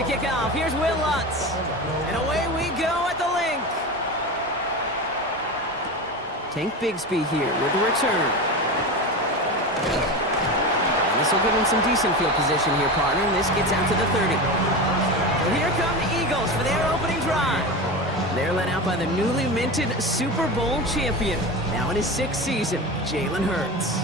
To kick off, here's Will Lutz. And away we go at the link. Tank Bigsby here with the return. And this will give him some decent field position here, partner. And this gets out to the 30. So here come the Eagles for their opening drive. They're led out by the newly minted Super Bowl champion. Now in his 6th season, Jalen Hurts.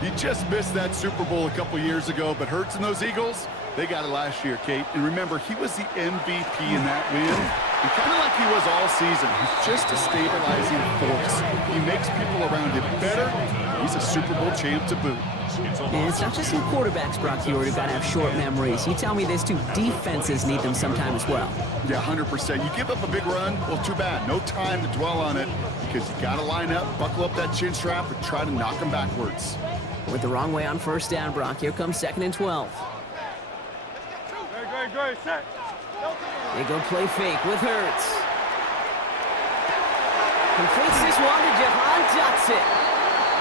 He just missed that Super Bowl a couple years ago, but Hurts and those Eagles, they got it last year, Kate. And remember, he was the MVP in that win. And kind of like he was all season. He's just a stabilizing force. He makes people around him better. He's a Super Bowl champ to boot. And it's not just some quarterbacks, Brock, who got to have short memories. You tell me this too, defenses need them sometime as well. Yeah, 100%. You give up a big run, well, too bad. No time to dwell on it because you got to line up, buckle up that chin strap, and try to knock them backwards. With the wrong way on first down, Brock. Here comes 2nd and 12. They go play fake with Hurts. Completes this one to Jahan Dotson.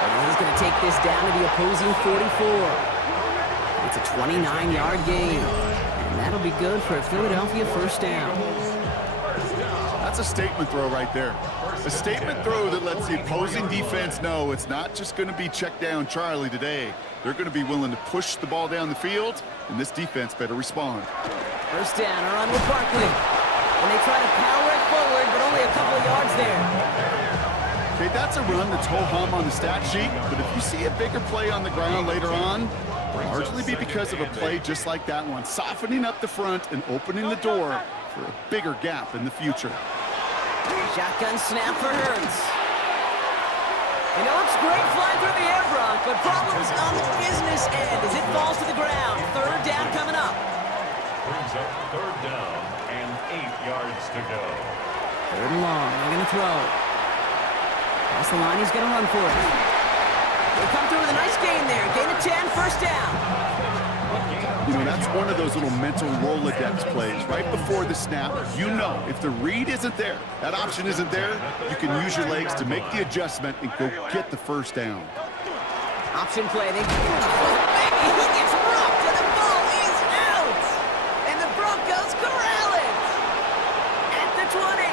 And he's going to take this down to the opposing 44. It's a 29-yard gain. And that'll be good for a Philadelphia first down. That's a statement throw right there. A statement throw that lets the opposing defense know it's not just going to be check down Charlie today. They're going to be willing to push the ball down the field, and this defense better respond. First down, a run with Barkley. And they try to power it forward, but only a couple of yards there. Okay, that's a run that's ho-hum on the stat sheet, but if you see a bigger play on the ground later on, it'll largely be because of a play just like that one, softening up the front and opening the door for a bigger gap in the future. Shotgun snap for Hurts. And it looks great flying through the air, Brock, but problems on the business end as it falls to the ground. 3rd down coming up. Brings up 3rd down and 8 yards to go. 3rd and long. They're going to throw. Across the line, he's going to run for it. They come through with a nice gain there. Gain of 10, first down. You know, that's one of those little mental Rolodex plays. Right before the snap, you know if the read isn't there, that option isn't there, you can use your legs to make the adjustment and go get the first down. Option play. He gets rocked and the ball is out. And the Broncos corral it at the 20.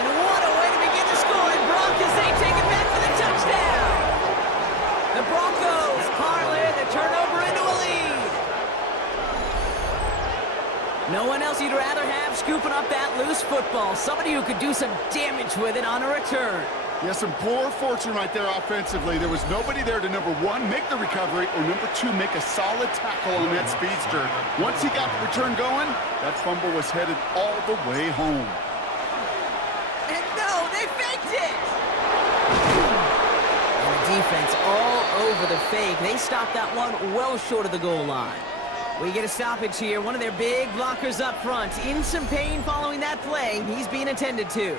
And what a way to begin the scoring. Broncos, they take it back for the touchdown. The Broncos parlay the turnover into a lead. No one else you'd rather have scooping up that loose football. Somebody who could do some damage with it on a return. Yeah, some poor fortune right there offensively. There was nobody there to, number 1, make the recovery, or number 2, make a solid tackle on that speedster. Once he got the return going, that fumble was headed all the way home. And no, they faked it! And the defense all over the fake. They stopped that one well short of the goal line. We get a stoppage here. One of their big blockers up front. In some pain following that play. He's being attended to.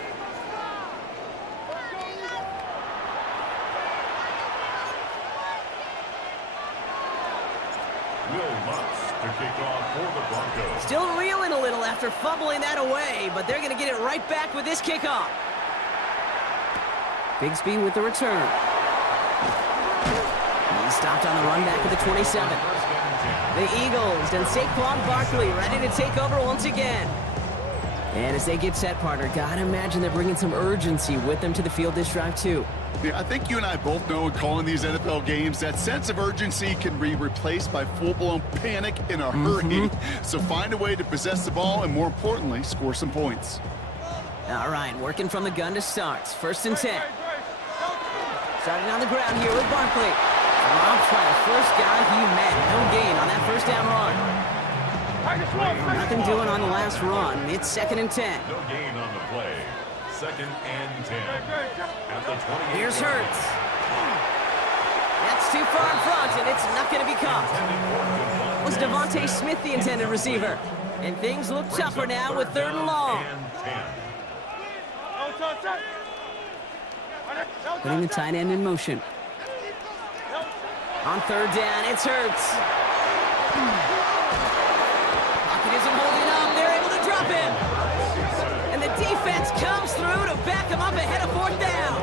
Will Lutz to kick off for the Broncos. Still reeling a little after fumbling that away, but they're going to get it right back with this kickoff. Bigsby with the return. He's stopped on the run back at the 27. The Eagles and Saquon Barkley ready to take over once again. And as they get set, partner, gotta imagine they're bringing some urgency with them to the field this drive too. Yeah, I think you and I both know in calling these NFL games that sense of urgency can be replaced by full-blown panic in a hurry. So find a way to possess the ball and, more importantly, score some points. All right, working from the gun to start. 1st and 10. Starting on the ground here with Barkley. Robbed by the first guy he met. No gain on that first down run. Nothing doing on the last run. It's 2nd and 10. No gain on the play. 2nd and 10. At the 20. Here's Hurts. That's too far in front, and it's not going to be caught. Was Devontae Smith the intended receiver? And things look tougher now with 3rd and long. Putting the tight end in motion. On 3rd down, it's Hurts. Pocket isn't holding up. They're able to drop him. And the defense comes through to back him up ahead of 4th down.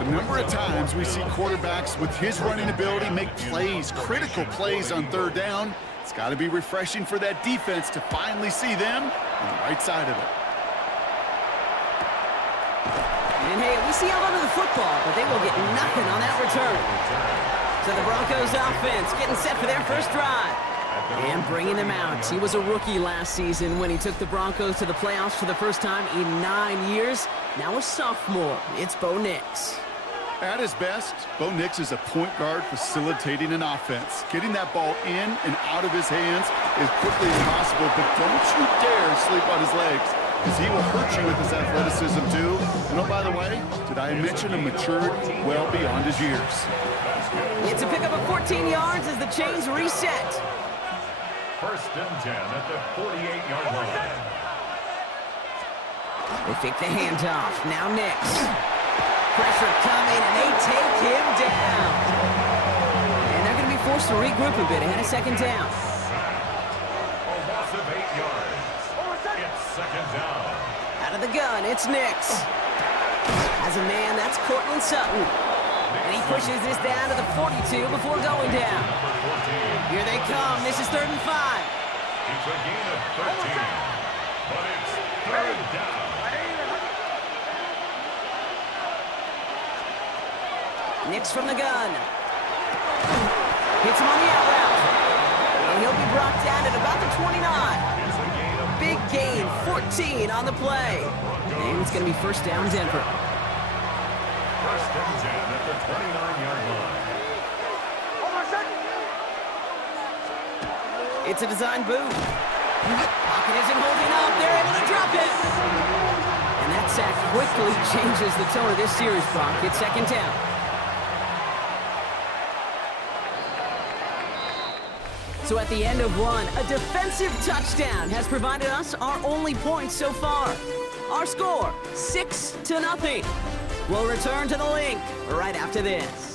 The number of times we see quarterbacks with his running ability make plays, critical plays on third down, it's got to be refreshing for that defense to finally see them on the right side of it. And hey, we see held onto the football, but they will get nothing on that return. So the Broncos offense getting set for their first drive. And bringing them out. He was a rookie last season when he took the Broncos to the playoffs for the first time in 9 years. Now a sophomore. It's Bo Nix. At his best, Bo Nix is a point guard facilitating an offense. Getting that ball in and out of his hands as quickly as possible, but don't you dare sleep on his legs, because he will hurt you with his athleticism too. And oh, by the way, did I mention a maturity well beyond his years? It's a pickup of 14 yards as the chains reset. First and 10 at the 48-yard line. They fake the handoff. Now Nix. Pressure coming, and they take him down. And they're going to be forced to regroup a bit ahead of second down. A loss of 8 yards. It's second down. Out of the gun, it's Nix. As a man, that's Cortland Sutton. And he pushes this down to the 42 before going down. Here they come. This is 3rd and 5. It's a gain of 13. But it's third down. Nix from the gun. Hits him on the out route. And he'll be brought down at about the 29. Big gain, 14 on the play. And it's going to be first down Denver. First and 10 at the 29-yard line. It's a design boot. Pocket isn't holding up. They're able to drop it. And that sack quickly changes the tone of this series, Brock. It's second down. So at the end of one, a defensive touchdown has provided us our only points so far. Our score, 6-0. We'll return to the link right after this.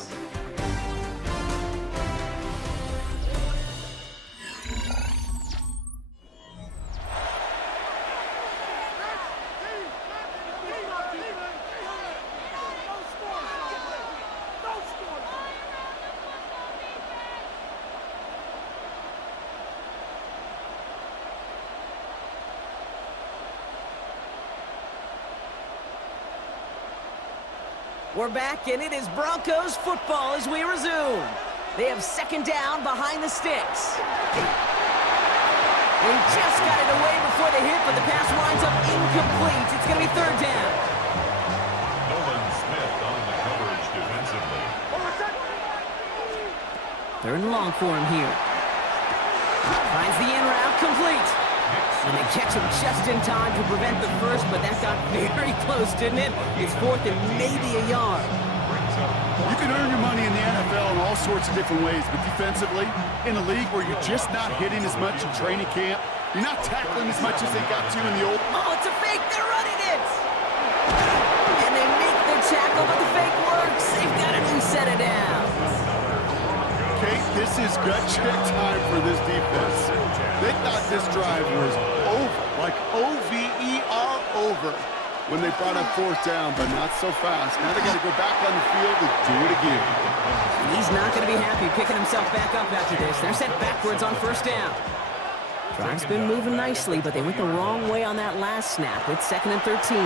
We're back, and it is Broncos football as we resume. They have second down behind the sticks. They just got it away before the hit, but the pass winds up incomplete. It's going to be third down. Nolan Smith on the coverage defensively. 3rd and long for him here. Finds the in route complete. And they catch him just in time to prevent the first, but that got very close, didn't it? It's 4th and maybe a yard. You can earn your money in the NFL in all sorts of different ways, but defensively, in a league where you're just not hitting as much in training camp, you're not tackling as much as they got to in the old... Oh, it's a fake. They're running it. And they make the tackle, but the fake works. They've got to reset it down. Kate, this is gut check time for this defense. They thought this drive was over, like O-V-E-R over, when they brought up 4th down, but not so fast. Now they got to go back on the field and do it again. He's not going to be happy picking himself back up after this. They're set backwards on 1st down. Drive's been moving nicely, but they went the wrong way on that last snap. It's 2nd and 13.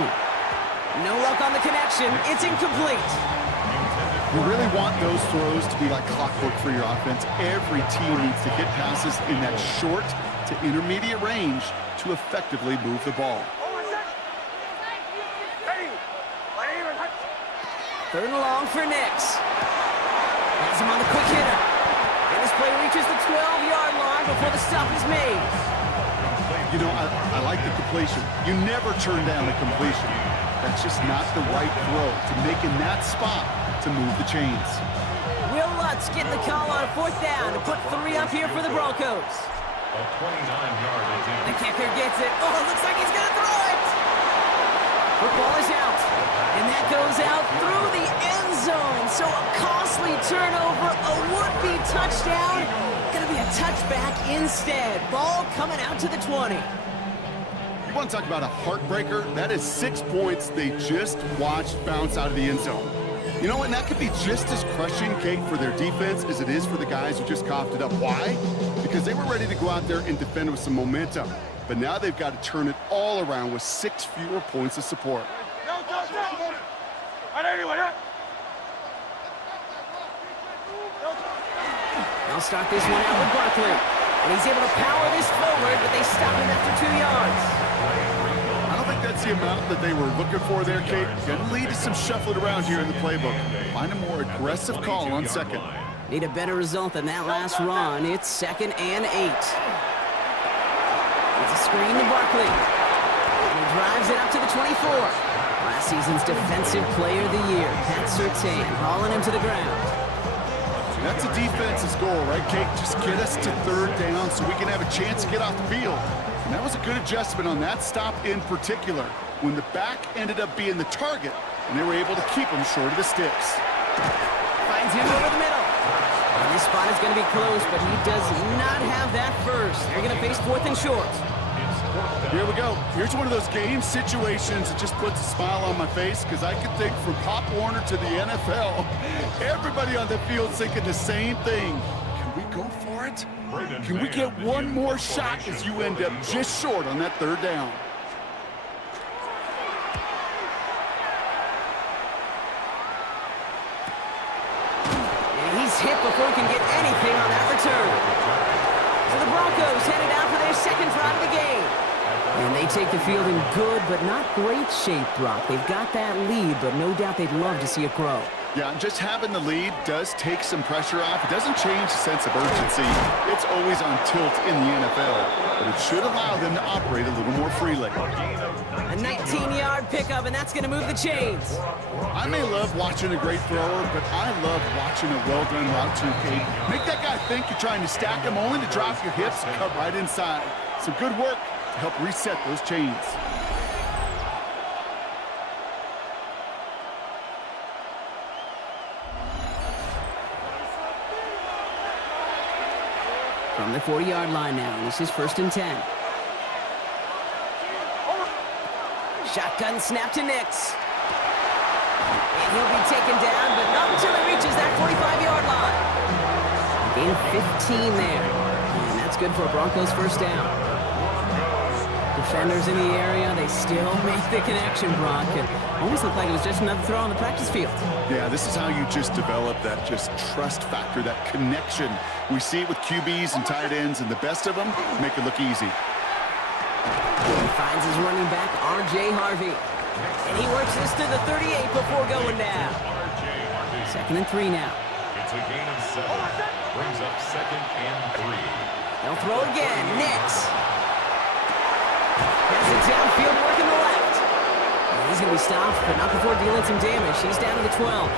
No luck on the connection. It's incomplete. You really want those throws to be like clockwork for your offense. Every team needs to hit passes in that short to intermediate range to effectively move the ball. 3rd and long for Nix. Has him on the quick hitter. And this play reaches the 12-yard line before the stop is made. You know, I like the completion. You never turn down a completion. That's just not the right throw to make in that spot to move the chains. Will Lutz getting the call on 4th down to put 3 up here for the Broncos. A 29-yard attempt. The kicker gets it. Oh, it looks like he's going to throw it. Football is out. And that goes out through the end zone. So a costly turnover, a would-be touchdown. Going to be a touchback instead. Ball coming out to the 20. You want to talk about a heartbreaker? That is 6 points they just watched bounce out of the end zone. You know what? And that could be just as crushing, Kate, for their defense as it is for the guys who just coughed it up. Why? Because they were ready to go out there and defend with some momentum. But now they've got to turn it all around with 6 fewer points of support. They'll start this one out with Barkley. And he's able to power this forward, but they stop him after 2 yards. I don't think that's the amount that they were looking for there, Kate. Going to lead to some shuffling around here in the playbook. Find a more aggressive call on second. Need a better result than that last run. It's 2nd and 8. It's a screen to Barkley. And he drives it up to the 24. Last season's Defensive Player of the Year, Pat Surtain, hauling him to the ground. That's a defense's goal, right, Kate? Just get us to 3rd down so we can have a chance to get off the field. And that was a good adjustment on that stop in particular, when the back ended up being the target, and they were able to keep him short of the sticks. Finds him over the middle. And this spot is going to be close, but he does not have that first. They're going to face 4th and short. Here we go. Here's one of those game situations that just puts a smile on my face, because I can think from Pop Warner to the NFL, everybody on the field thinking the same thing. Can we go for it? Can we get one more shot as you end up just short on that 3rd down? And he's hit before he can get anything on that return. So the Broncos headed out for their 2nd drive of the game. And they take the field in good but not great shape, Brock. They've got that lead, but no doubt they'd love to see it grow. Yeah, just having the lead does take some pressure off. It doesn't change the sense of urgency. It's always on tilt in the NFL, but it should allow them to operate a little more freely. A 19-yard pickup, and that's going to move the chains. I may love watching a great thrower, but I love watching a well-done route to Kate. Make that guy think you're trying to stack him, only to drop your hips and cut right inside. Some good work to help reset those chains. From the 40-yard line now, and this is 1st and 10. Shotgun snap to Nix. And he'll be taken down, but not until he reaches that 45-yard line. Gain of 15 there. And that's good for a Broncos 1st down. Defenders in the area, they still make the connection, Brock. It almost looked like it was just another throw on the practice field. Yeah, this is how you just develop that just trust factor, that connection. We see it with QBs and tight ends, and the best of them make it look easy. He finds his running back, R.J. Harvey. And he works this to the 38 before going down. 2nd and 3 now. It's a gain of 7. Brings up 2nd and 3. They'll throw again. Nix. Has it downfield, working the left. And he's going to be stopped, but not before dealing some damage. He's down to the 12.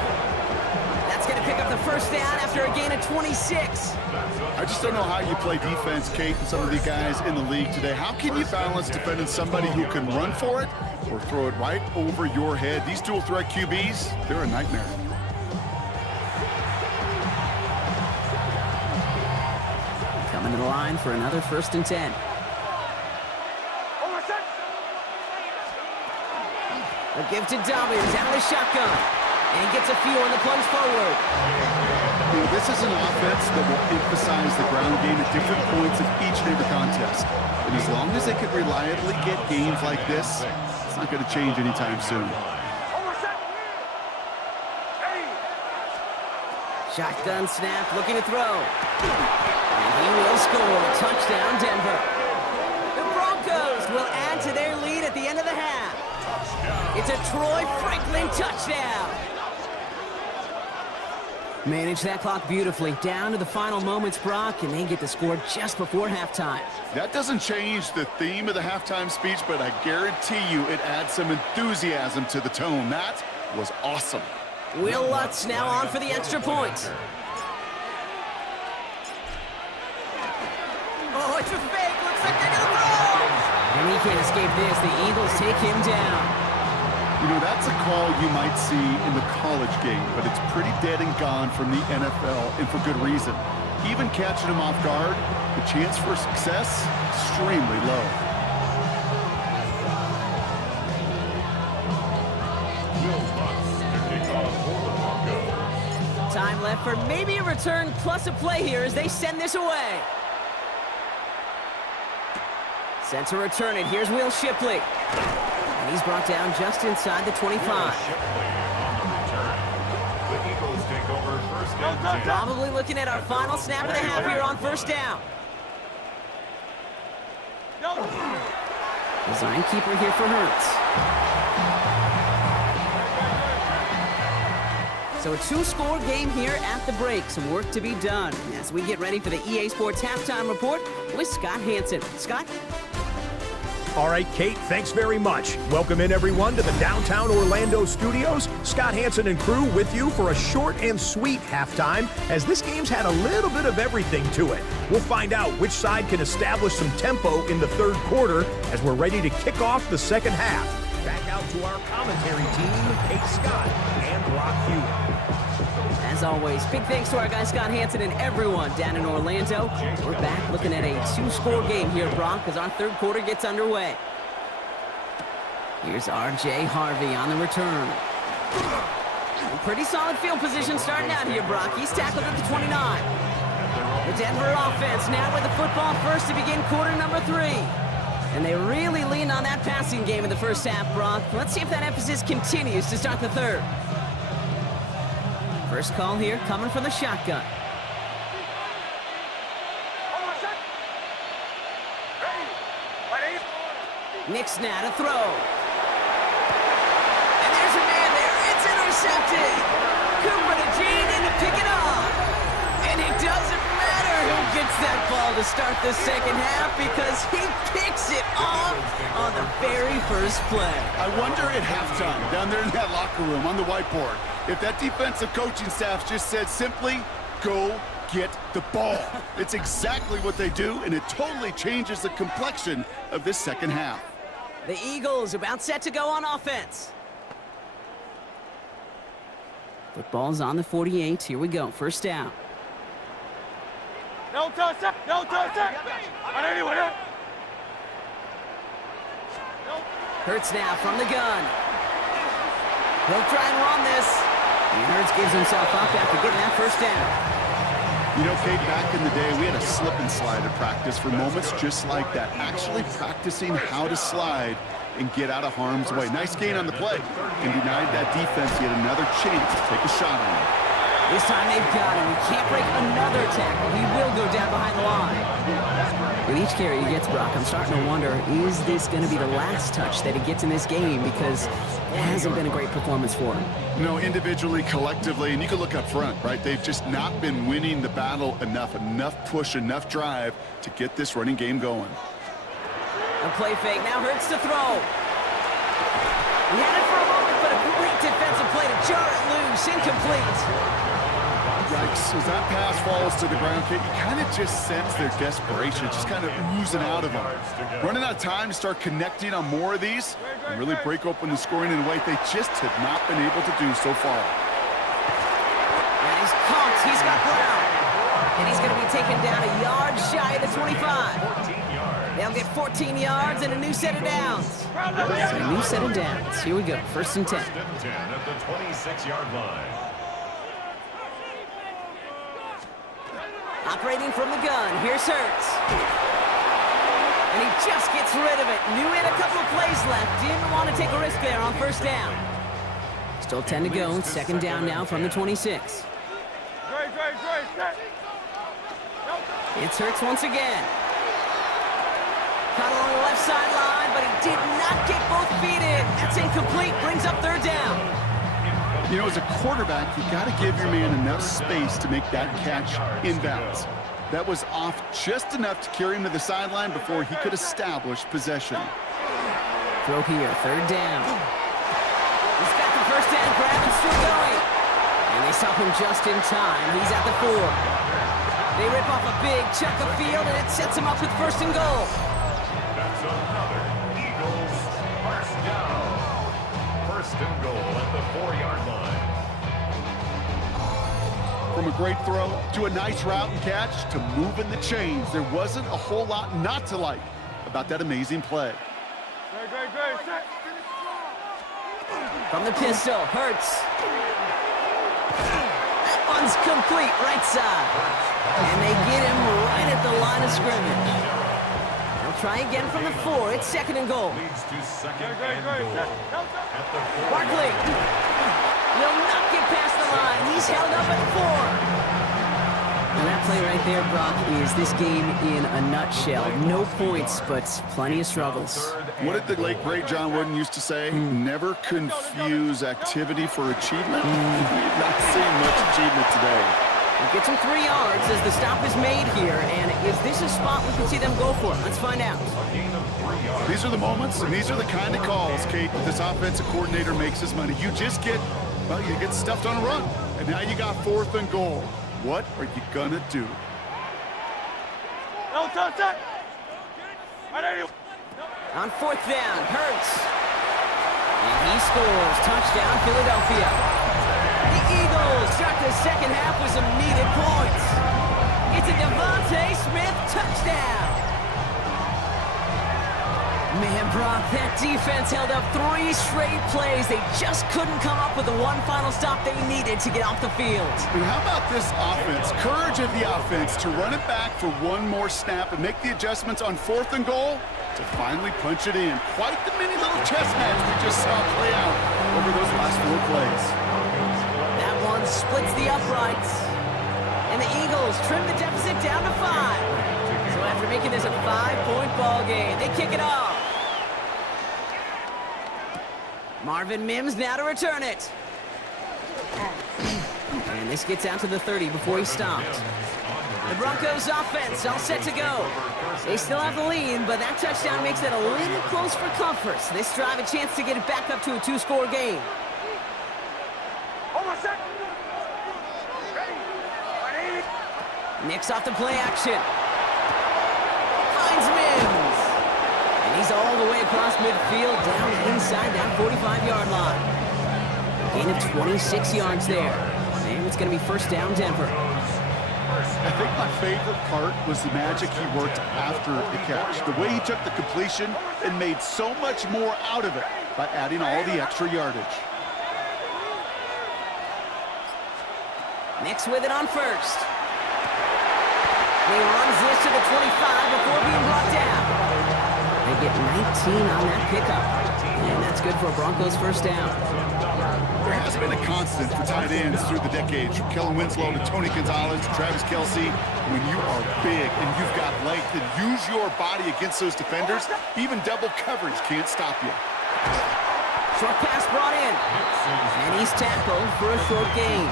That's going to pick up the 1st down after a gain of 26. I just don't know how you play defense, Kate, and some of the guys in the league today. How can you balance defending somebody who can run for it or throw it right over your head? These dual threat QBs, they're a nightmare. Coming to the line for another 1st and 10. A give to Dobbins out of the shotgun. And he gets a few on the plunge forward. You know, this is an offense that will emphasize the ground game at different points of each and every contest. And as long as they can reliably get games like this, it's not going to change anytime soon. Shotgun snap, looking to throw. And he will score. Touchdown, Denver. The Broncos will add to their lead at the end of the half. It's a Troy Franklin touchdown. Manage that clock beautifully. Down to the final moments, Brock, and they get the score just before halftime. That doesn't change the theme of the halftime speech, but I guarantee you it adds some enthusiasm to the tone. That was awesome. Will Lutz now on for the extra point. Oh, it's a fake. Looks like they're going to throw. And he can't escape this. The Eagles take him down. You know, that's a call you might see in the college game, but it's pretty dead and gone from the NFL, and for good reason. Even catching him off guard, the chance for success, extremely low. Will Lutz to kick off for the Broncos. left for maybe a return plus a play here as they send this away. Set to return it. Here's Will Shipley. And he's brought down just inside the 25. The Eagles take over first and 10. Probably looking at our final snap of the half here on first down. Design keeper here for Hurts. So a two-score game here at the break. Some work to be done as we get ready for the EA Sports Halftime Report with Scott Hanson. Scott? All right, Kate, thanks very much. Welcome in, everyone, to the downtown Orlando studios. Scott Hanson and crew with you for a short and sweet halftime, as this game's had a little bit of everything to it. We'll find out which side can establish some tempo in the third quarter as we're ready to kick off the second half. Back out to our commentary team, Kate Scott and Brock Hewitt. As always, big thanks to our guy Scott Hanson and everyone down in Orlando. We're back looking at a two-score game here, Brock, as our third quarter gets underway. Here's R.J. Harvey on the return. Pretty solid field position starting out here, Brock. He's tackled at the 29. The Denver offense now with the football first to begin quarter number 3. And they really leaned on that passing game in the first half, Brock. Let's see if that emphasis continues to start the third. First call here coming from the shotgun. Nix now to throw. And there's a man there. It's intercepted. Cooper to Jean in to pick it off. And it doesn't matter who gets that ball to start the second half because he picks it off on the very first play. I wonder at halftime, down there in that locker room on the whiteboard, if that defensive coaching staff just said simply, go get the ball. It's exactly what they do, and it totally changes the complexion of this second half. The Eagles about set to go on offense. Football's on the 48. Here we go. First down. No touch it! No touch it! Hurts now from the gun. He'll try and run this. And Hurts gives himself up after getting that first down. You know, Kate, back in the day, we had a slip and slide at practice for moments just like that. Actually practicing how to slide and get out of harm's way. Nice gain on the play. And denied that defense yet another chance to take a shot on him. This time they've got him. He can't break another tackle. He will go down behind the line. With each carry he gets, Brock, I'm starting to wonder, is this going to be the last touch that he gets in this game? Because it hasn't been a great performance for him. You know, individually, collectively, and you can look up front, right? They've just not been winning the battle enough push, enough drive to get this running game going. A play fake. Now Hurts to throw. He had it for a moment, but a great defensive play to jar it loose. Incomplete. Yikes. As that pass falls to the ground, Kate, you kind of just sense their desperation, just kind of oozing out of them. Running out of time to start connecting on more of these and really break open the scoring in a way they just have not been able to do so far. And he's caught. He's got Brown. And he's going to be taken down a yard shy of the 25. They'll get 14 yards and a new set of downs. So a new set of downs. Here we go. First and 10. First and 10 at the 26-yard line. Operating from the gun, here's Hurts. And he just gets rid of it. Knew he had a couple of plays left. Didn't want to take a risk there on first down. Still 10 to go. Second down now from the 26. It's Hurts once again. Caught along the left sideline, but he did not get both feet in. That's incomplete. Brings up third down. You know, as a quarterback, you got to give your man enough space to make that catch inbounds. That was off just enough to carry him to the sideline before he could establish possession. Throw here, third down. He's got the first down grab and still going. And they stop him just in time. He's at the 4. They rip off a big chunk of field, and it sets him up with first and goal. That's another Eagles first down. First and goal at the 4-yard line. From a great throw to a nice route and catch to moving the chains, there wasn't a whole lot not to like about that amazing play. From the pistol, Hurts. one's complete, right side. And they get him right at the line of scrimmage. They'll try again from the 4. It's 2nd and goal. Leads to 2nd and goal. At the 4. Barkley will not get past the line. He's held up at the 4. And that play right there, Brock, is this game in a nutshell. No points, but plenty of struggles. What did the late, great John Wooden used to say? Never confuse activity for achievement. We've not seen much achievement today. It gets him 3 yards as the stop is made here. And is this a spot we can see them go for? Let's find out. These are the moments, and these are the kind of calls, Kate, that this offensive coordinator makes his money. You just get, well, you get stuffed on a run. And now you got 4th and goal. What are you gonna do? On 4th down, Hurts. And he scores. Touchdown, Philadelphia. The Eagles start the second half with some needed points. It's a Devontae Smith touchdown. Man, Brock, that defense held up 3 straight plays. They just couldn't come up with the one final stop they needed to get off the field. And how about this offense? Courage of the offense to run it back for one more snap and make the adjustments on 4th and goal to finally punch it in. Quite the mini little chess match we just saw play out over those last 4 plays. That one splits the uprights. And the Eagles trim the deficit down to 5. So after making this a 5-point ball game, they kick it off. Marvin Mims now to return it. And this gets out to the 30 before he stopped. The Broncos offense all set to go. They still have the lead, but that touchdown makes it a little close for comfort. So this drive a chance to get it back up to a 2-score game. Nicks off the play action. Finds Mims. And he's all the way across midfield, down inside that 45-yard line. Gain of 26 yards there. And it's going to be 1st down, Denver. I think my favorite part was the magic he worked after the catch. The way he took the completion and made so much more out of it by adding all the extra yardage. Nicks with it on 1st. He runs this to the 25 before being brought down. They get 19 on that pickup. And that's good for a Broncos 1st down. There has been a constant for tight ends through the decades, from Kellen Winslow to Tony Gonzalez to Travis Kelce. When you are big and you've got length and use your body against those defenders, even double coverage can't stop you. Short pass brought in. And he's tackled for a short gain.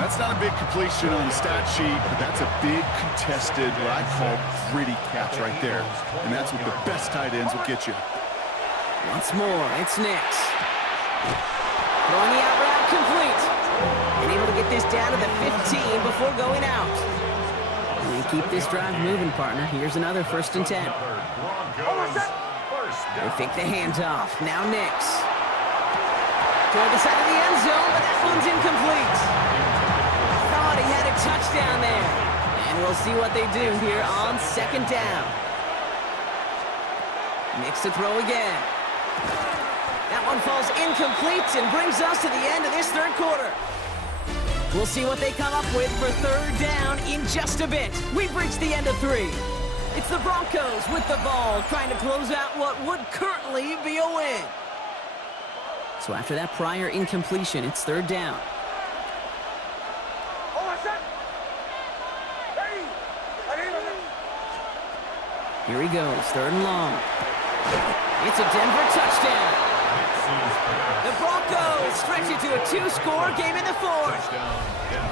That's not a big completion on the stat sheet, but that's a big contested, what I call gritty catch right there. And that's what the best tight ends will get you. Once more, it's Nicks. Throwing the out route complete. And able to get this down to the 15 before going out. And keep this drive moving, partner. Here's another 1st and 10. They fake the handoff. Now Nicks. Toward the side of the end zone, but that one's incomplete. Thought he had a touchdown there. And we'll see what they do here on 2nd down. Nicks to throw again. That one falls incomplete and brings us to the end of this 3rd quarter. We'll see what they come up with for 3rd down in just a bit. We've reached the end of 3. It's the Broncos with the ball, trying to close out what would currently be a win. So after that prior incompletion, it's 3rd down. Here he goes, 3rd and long. It's a Denver touchdown. The Broncos stretch it to a 2-score game in the 4th.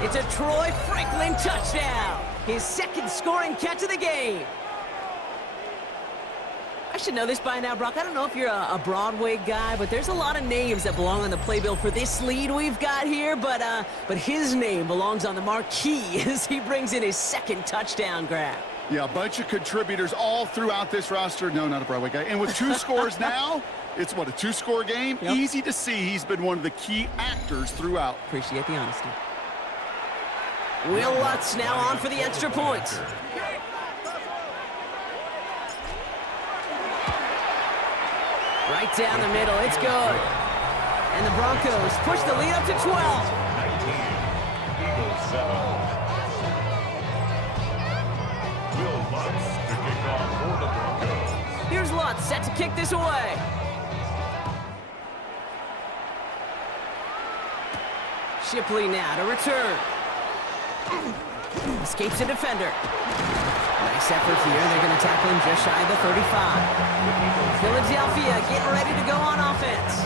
It's a Troy Franklin touchdown. His 2nd scoring catch of the game. I should know this by now, Brock. I don't know if you're a Broadway guy, but there's a lot of names that belong on the playbill for this lead we've got here. But his name belongs on the marquee as he brings in his 2nd touchdown grab. Yeah, a bunch of contributors all throughout this roster. No, not a Broadway guy. And with 2 scores now, it's what, a 2-score game? Yep. Easy to see he's been one of the key actors throughout. Appreciate the honesty. Will Lutz now on for the extra point. Right down the middle, it's good. And the Broncos push the lead up to 12. Lutz to kick off for the Broncos. Here's Lutz set to kick this away. Shipley now to return. Escapes a defender. Nice effort here. They're going to tackle him just shy of the 35. Philadelphia getting ready to go on offense.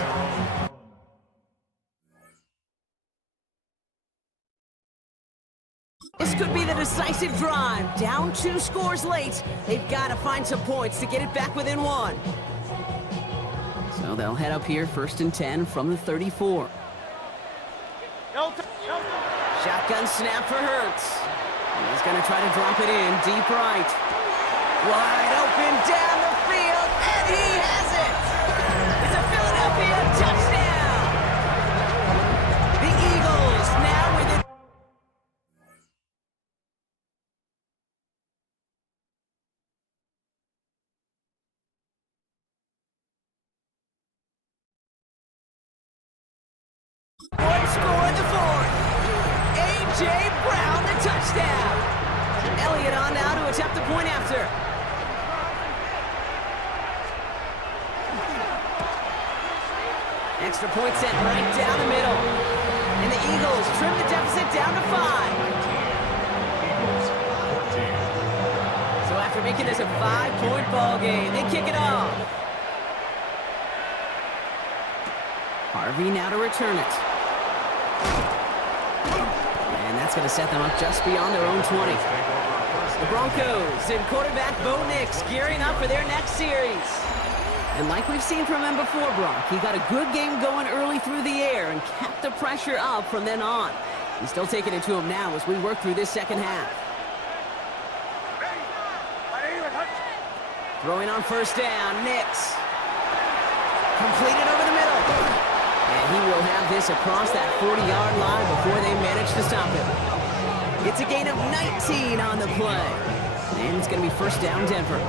This could be the decisive drive. Down 2 scores late. They've got to find some points to get it back within 1. So they'll head up here, 1st and 10 from the 34. Shotgun snap for Hurts. He's going to try to drop it in deep right. Wide open down the field, and he has it! It's a Philadelphia touchdown! The Eagles now within... One score in the 4th. A.J. Brown, the touchdown. Elliott on now to attempt the point after. Extra point sent right down the middle. And the Eagles trim the deficit down to 5. Eagles 14. So after making this a 5-point ball game, they kick it off. Harvey now to return it. And that's going to set them up just beyond their own 20. The Broncos and quarterback Bo Nix gearing up for their next series. And like we've seen from him before, Brock, he got a good game going early through the air and kept the pressure up from then on. He's still taking it to him now as we work through this second half. Throwing on 1st down, Nix. Completed over the middle. And he will have this across that 40-yard line before they manage to stop him. It's a gain of 19 on the play. And it's going to be 1st down, Denver.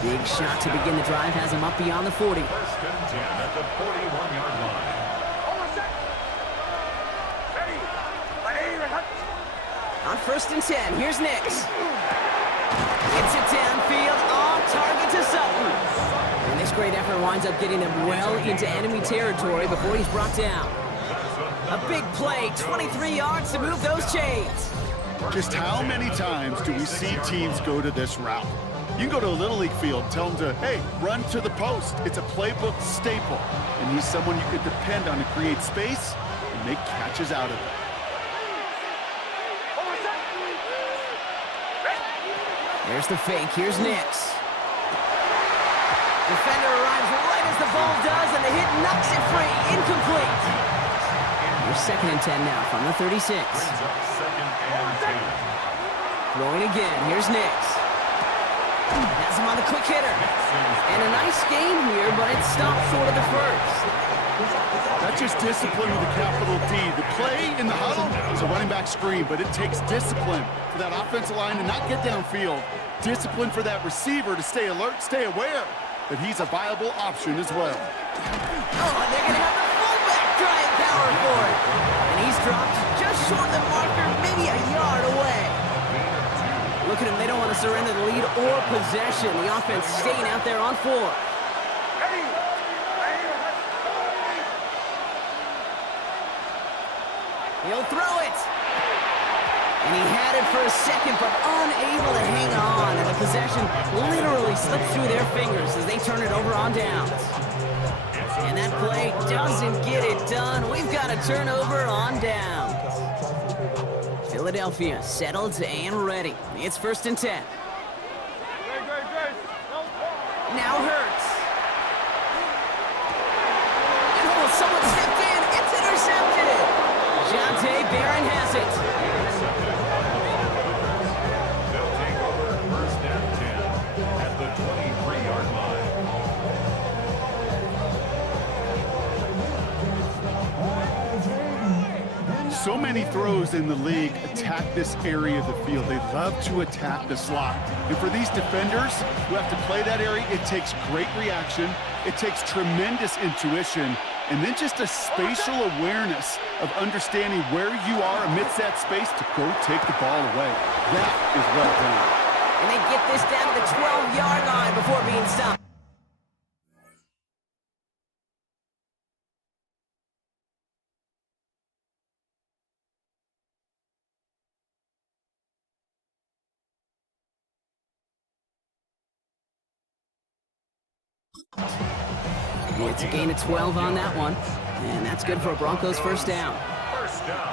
Big shot to begin the drive has him up beyond the 40. 1st and 10 at the 41-yard line. On 1st and 10, here's Nix. Gets it downfield, on target to Sutton. And this great effort winds up getting him well into enemy territory before he's brought down. A big play, 23 yards to move those chains. Just how many times do we see teams go to this route? You can go to a Little League field, tell them to, hey, run to the post. It's a playbook staple. And he's someone you could depend on to create space and make catches out of it. There's the fake. Here's Nix. Defender arrives right as the ball does, and the hit knocks it free. Incomplete. Here's 2nd and 10 now from the 36. Brings up 2nd and 2. Throwing again. Here's Nix. Has him on the quick hitter. And a nice gain here, but it stopped short of the 1st. That's just discipline with a capital D. The play in the huddle is a running back screen, but it takes discipline for that offensive line to not get downfield. Discipline for that receiver to stay alert, stay aware that he's a viable option as well. Oh, and they're going to have the fullback trying power for it. And he's dropped just short of the marker, maybe a yard away. Look at him. They don't want to surrender the lead or possession. The offense staying out there on 4. He'll throw it. And he had it for a second, but unable to hang on. And the possession literally slips through their fingers as they turn it over on downs. And that play doesn't get it done. We've got a turnover on downs. Philadelphia settled and ready. It's 1st and 10. Now Hurts. And oh, someone stepped in. It's intercepted. Jonte Barron has it. They'll take over 1st and 10 at the 23-yard line. So many throws in the league attack this area of the field. They love to attack the slot. And for these defenders who have to play that area, it takes great reaction. It takes tremendous intuition. And then just a spatial awareness of understanding where you are amidst that space to go take the ball away. That is well done. And they get this down to the 12-yard line before being stopped. It's a gain of 12 on that one. And that's good for a Broncos first down. First down.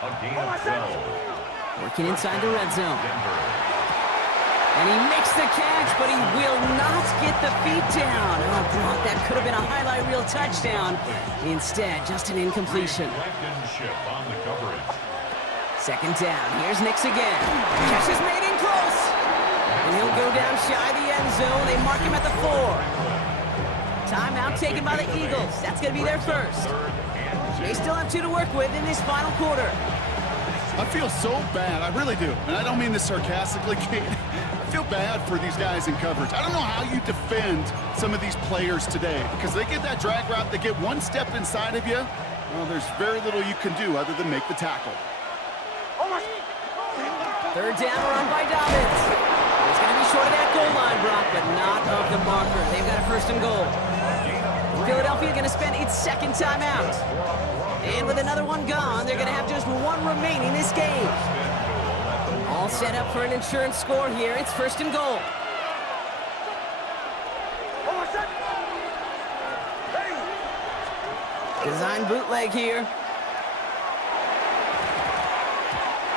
A gain of 12. Working inside the red zone. Denver. And he makes the catch, but he will not get the feet down. Oh, Brock, that could have been a highlight reel touchdown. Instead, just an incompletion. Blankenship on the coverage. Second down. Here's Nix again. Catch is made in close. And he'll go down shy of the end zone. They mark him at the 4. Timeout taken by the Eagles. That's going to be their first. They still have 2 to work with in this final quarter. I feel so bad. I really do. And I don't mean this sarcastically, Kate. I feel bad for these guys in coverage. I don't know how you defend some of these players today because they get that drag route, they get one step inside of you. Well, there's very little you can do other than make the tackle. Third down run by Dobbins. It's going to be short of that goal line, Brock, but not of the marker. They've got a first and goal. Philadelphia going to spend its second timeout. And with another one gone, they're going to have just one remaining this game. All set up for an insurance score here. It's first and goal. Design bootleg here.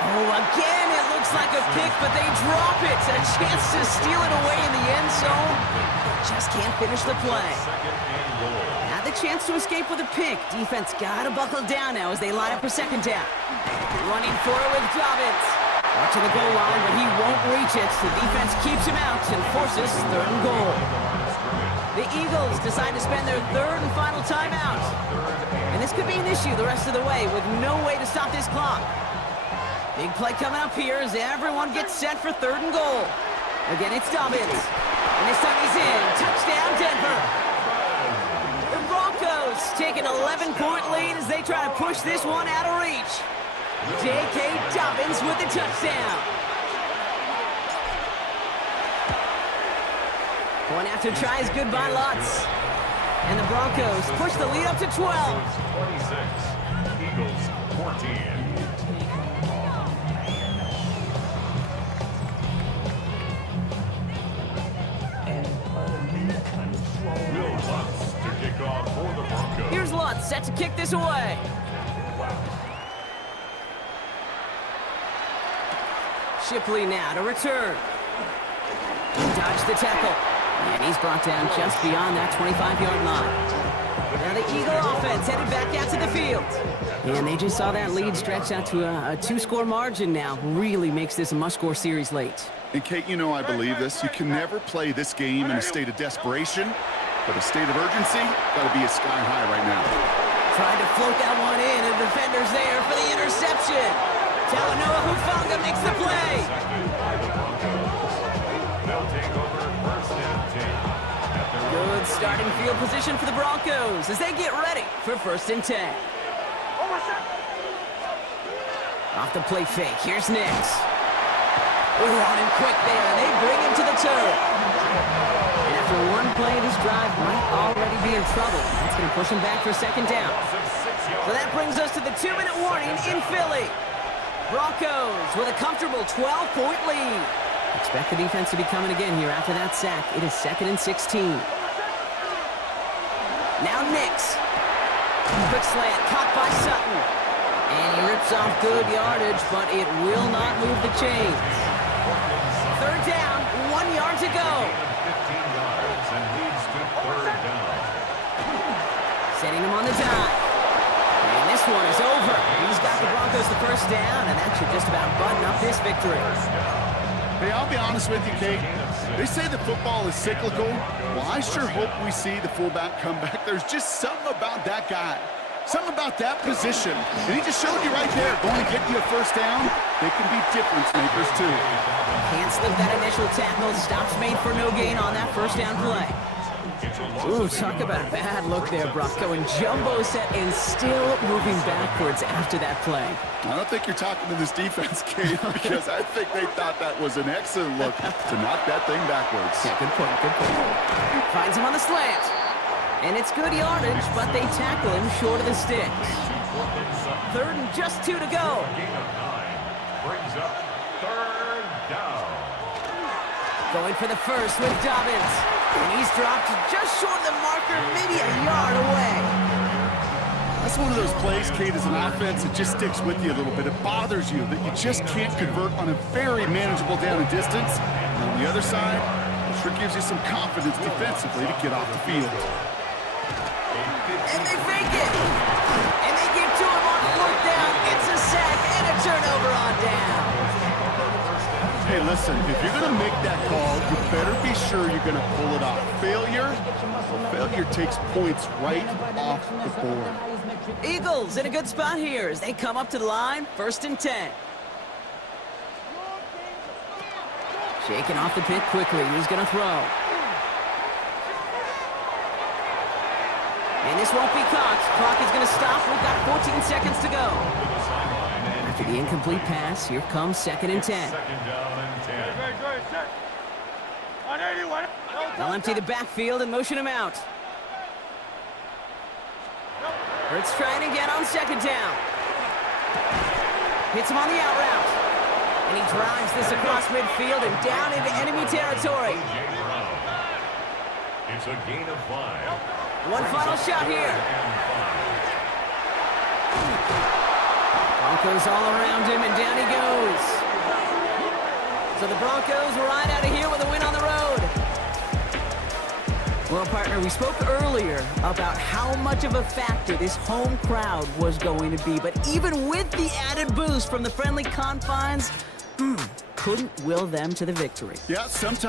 Oh, again, it looks like a pick, but they drop it. A chance to steal it away in the end zone. They just can't finish the play. Had the chance to escape with a pick. Defense got to buckle down now as they line up for second down. Running for it with Dobbins. Watching the goal line, but he won't reach it. The defense keeps him out and forces third and goal. The Eagles decide to spend their third and final timeout. And this could be an issue the rest of the way with no way to stop this clock. Big play coming up here as everyone gets set for third and goal. Again, it's Dobbins. And this time he's in. Touchdown, Denver. The Broncos take an 11-point lead as they try to push this one out of reach. J.K. Dobbins with the touchdown. One after try is good by Lutz. And the Broncos push the lead up to 12. 26. Eagles 14. Here's Lutz, set to kick this away. Shipley now to return. Dodge the tackle. And he's brought down just beyond that 25-yard line. Now the Eagle offense headed back out to the field. And they just saw that lead stretch out to a 2-score margin now. Really makes this a must-score series late. And Kate, you know I believe this. You can never play this game in a state of desperation. But a state of urgency, got to be a sky high right now. Trying to float that one in, and the defender's there for the interception. Talanoa Hufanga makes the play. They'll take over first and 10. Good starting field position for the Broncos as they get ready for first and 10. Off the play fake, here's Nix. Ooh, on him quick there, and they bring him to the turf. After one play, this drive might already be in trouble. That's going to push him back for second down. So that brings us to the 2-minute warning in Philly. Broncos with a comfortable 12-point lead. Expect the defense to be coming again here after that sack. It is 2nd and 16. Now Nix. Quick slant caught by Sutton. And he rips off good yardage, but it will not move the chains. Third down, 1 yard to go. 15 yards and leads to third down. Setting him on the dive. And this one is over. He's got the Broncos the first down, and that should just about button up this victory. Hey, I'll be honest with you, Kate. They say that football is cyclical. Well, I sure hope we see the fullback come back. There's just something about that guy. Something about that position. And he just showed you right there, going to get you a first down. They can be difference makers, too. Can't slip that initial tackle. Stops made for no gain on that first down play. Ooh, talk about a bad look there, Brock. Going jumbo set and still moving backwards after that play. I don't think you're talking to this defense, Kate, because I think they thought that was an excellent look to knock that thing backwards. Yeah, good point, good point. Finds him on the slant. And it's good yardage, but they tackle him short of the sticks. Third and just 2 to go. Gain of 9 brings up third down. Going for the first with Dobbins. And he's dropped just short of the marker, maybe a yard away. That's one of those plays, Kate, as an offense, it just sticks with you a little bit. It bothers you that you just can't convert on a very manageable down and distance. And on the other side, it sure gives you some confidence defensively to get off the field. And they fake it. And they give to him on 4th down. It's a sack and a turnover on down. Hey, listen, if you're going to make that call, you better be sure you're going to pull it off. Failure takes points right off the board. Eagles in a good spot here as they come up to the line, 1st and 10. Shaking off the pit quickly. He's going to throw. And this won't be caught. Clock is going to stop. We've got 14 seconds to go. After the incomplete pass, here comes 2nd and 10. Second down and 10. They'll empty the backfield and motion him out. Hurts trying again on 2nd down. Hits him on the out route. And he drives this across midfield and down into enemy territory. It's a gain of 5. One final shot here. Broncos all around him, and down he goes. So the Broncos ride out of here with a win on the road. Well, partner, we spoke earlier about how much of a factor this home crowd was going to be, but even with the added boost from the friendly confines, couldn't will them to the victory. Yeah, sometimes